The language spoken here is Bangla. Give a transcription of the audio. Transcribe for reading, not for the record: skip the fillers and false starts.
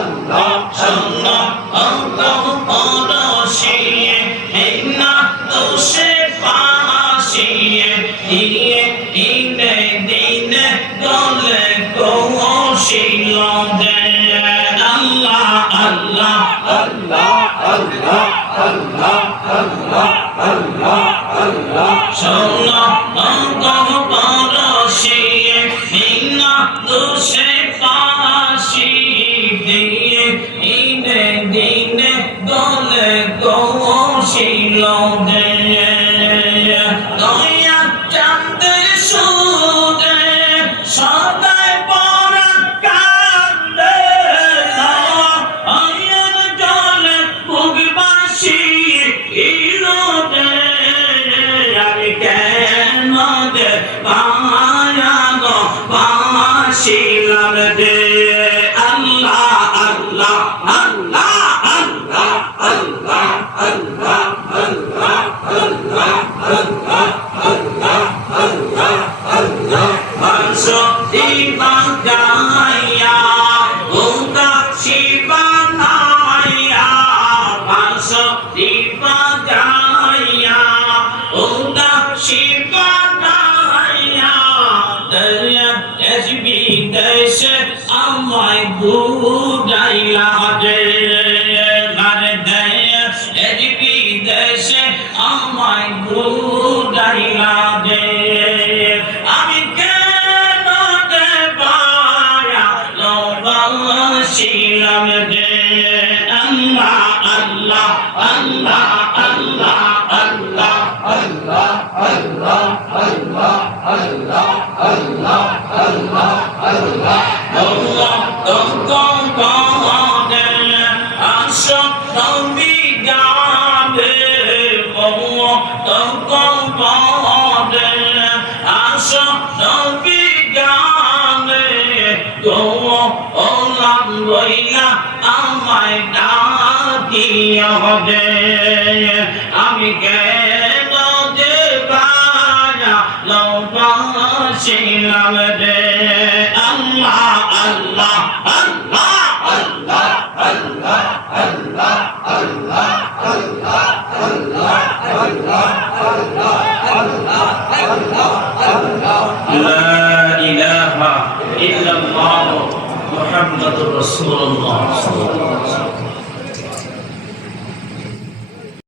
Allah শোনো পরশিয়ে এই না দোষে পাশিয়ে দিয়ে দিনে দিনে দলে কৌশিল দে আল্লাহ আল্লাহ আল্লাহ আল্লাহ আল্লাহ আল্লাহ আল্লাহ আল্লাহ শোনো পরশিয়ে এই না দোষে পাশি দিয়ে দিনে দিনে দলে কৌশিল দে দয়া চাঁদের সুদে সদায় পরা কান্দে আয়ন জলে ভুগবাসী ইরোদে আমি কেন দে পায়া গো পাশিলাম দে আল্লাহ আল্লাহ আল্লাহ আল্লাহ আল্লাহ আল্লাহ আল্লাহ আল্লাহ আল্লাহ আল্লাহ আল্লাহ আল্লাহ মানসো দিবা গায়া ওটা শিবা নায়া মানসো দিবা গায়া ওটা শিবা নায়া দয়া এসবি দেশে আমায় বুঝাইলা দে ঘরে দয়া এসবি দেশে আমায় বুঝাইলা দে আমি কেন দে পায়া লবাসিলাম দে আল্লাহ আল্লাহ আল্লাহ আল্লাহ আল্লাহ আল্লাহ আল্লাহ আল্লাহ আল্লাহ আল্লাহ আল্লাহ আল্লাহ আল্লাহ তখন পাওয়াদে আসো নবী গাবে আল্লাহ তখন পাওয়াদে আসো নবী গাবে গো ওলাম বইলা আমায় ডাকিয়া দে আমি কেন যে বায়া লবাসিলাম দে আল্লাহ আল্লাহ আল্লাহ আল্লাহ আল্লাহ আল্লাহ আল্লাহ আল্লাহ আল্লাহ আল্লাহ আল্লাহ আল্লাহ আল্লাহ আল্লাহ লা ইলাহা ইল্লাল্লাহ মুহাম্মাদুর রাসূলুল্লাহ।